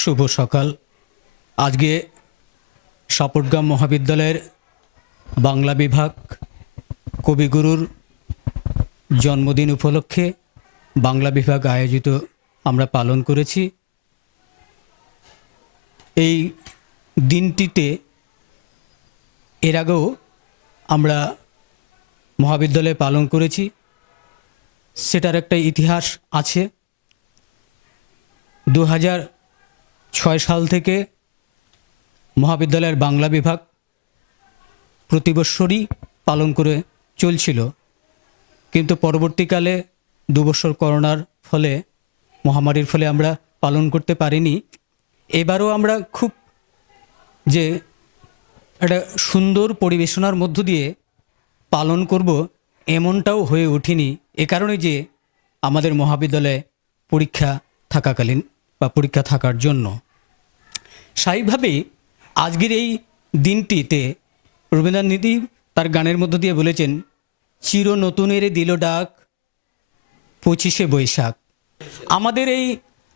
শুভ সকাল। আজকে সাপটগ্রাম মহাবিদ্যালয়ের বাংলা বিভাগ কবিগুরুর জন্মদিন উপলক্ষে বাংলা বিভাগ আয়োজিত আমরা পালন করেছি। এই দিনটিতে এর আগেও আমরা মহাবিদ্যালয়ে পালন করেছি, সেটার একটা ইতিহাস আছে। 2006 সাল থেকে মহাবিদ্যালয়ের বাংলা বিভাগ প্রতি বৎসরই পালন করে চলছিল, কিন্তু পরবর্তীকালে 2 বছর করোনার ফলে, মহামারীর ফলে আমরা পালন করতে পারিনি। এবারও আমরা খুব যে একটা সুন্দর পরিবেশনার মধ্য দিয়ে পালন করব এমনটাও হয়ে ওঠেনি, এ কারণে যে আমাদের মহাবিদ্যালয়ে পরীক্ষা থাকাকালীন বা পরীক্ষা থাকার জন্য স্বাভাবিকভাবেই আজকের এই দিনটিতে রবীন্দ্রনাথ তার গানের মধ্য দিয়ে বলেছেন, চির নতুনের দিল ডাক 25শে বৈশাখ। আমাদের এই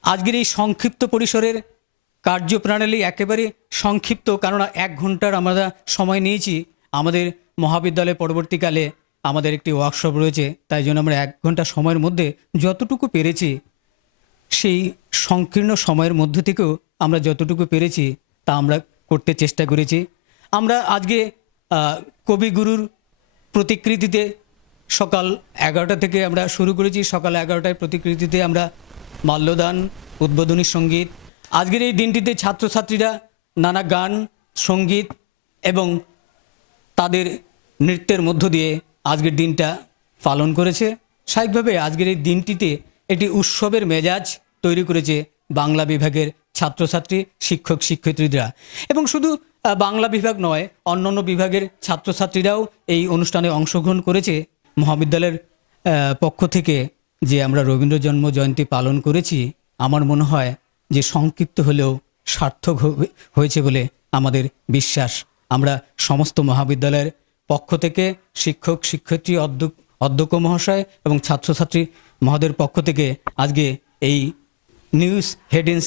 আজকের এই সংক্ষিপ্ত পরিসরের কার্যপ্রণালী একেবারে সংক্ষিপ্ত, কারণ 1 ঘন্টার আমরা সময় নিয়েছি। আমাদের মহাবিদ্যালয়ে পরবর্তীকালে আমাদের একটি ওয়ার্কশপ রয়েছে, তাই জন্য আমরা 1 ঘন্টা সময়ের মধ্যে যতটুকু পেরেছি, সেই সংকীর্ণ সময়ের মধ্য থেকেও আমরা যতটুকু পেরেছি তা আমরা করতে চেষ্টা করেছি। আমরা আজকে কবিগুরুর প্রতিকৃতিতে সকাল 11টা থেকে আমরা শুরু করেছি। সকাল 11টায় প্রতিকৃতিতে আমরা মাল্যদান, উদ্বোধনী সঙ্গীত। আজকের এই দিনটিতে ছাত্রছাত্রীরা নানা গান, সঙ্গীত এবং তাদের নৃত্যের মধ্য দিয়ে আজকের দিনটা পালন করেছে। স্বাভাবিকভাবে আজকের এই দিনটিতে একটি উৎসবের মেজাজ তৈরি করেছে বাংলা বিভাগের ছাত্রছাত্রী, শিক্ষক শিক্ষয়িত্রীরা। এবং শুধু বাংলা বিভাগ নয়, অন্যান্য বিভাগের ছাত্রছাত্রীরাও এই অনুষ্ঠানে অংশগ্রহণ করেছে। মহাবিদ্যালয়ের পক্ষ থেকে যে আমরা রবীন্দ্র জন্ম জয়ন্তী পালন করেছি, আমার মনে হয় যে সংক্ষিপ্ত হলেও সার্থক হয়েছে বলে আমাদের বিশ্বাস। আমরা সমস্ত মহাবিদ্যালয়ের পক্ষ থেকে শিক্ষক শিক্ষয়িত্রী, অধ্যক্ষ মহাশয় এবং ছাত্রছাত্রী মহোদয়ের পক্ষ থেকে আজকে এই নিউজ হেডলাইন্স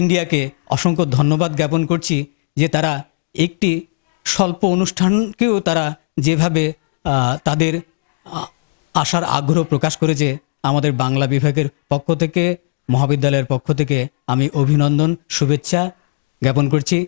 ইন্ডিয়াকে অসংখ্য ধন্যবাদ জ্ঞাপন করছি, যে তারা একটি স্বল্প অনুষ্ঠানকেও তারা যেভাবে তাদের আসার আগ্রহ প্রকাশ করেছে। আমাদের বাংলা বিভাগের পক্ষ থেকে, মহাবিদ্যালয়ের পক্ষ থেকে আমি অভিনন্দন, শুভেচ্ছা জ্ঞাপন করছি।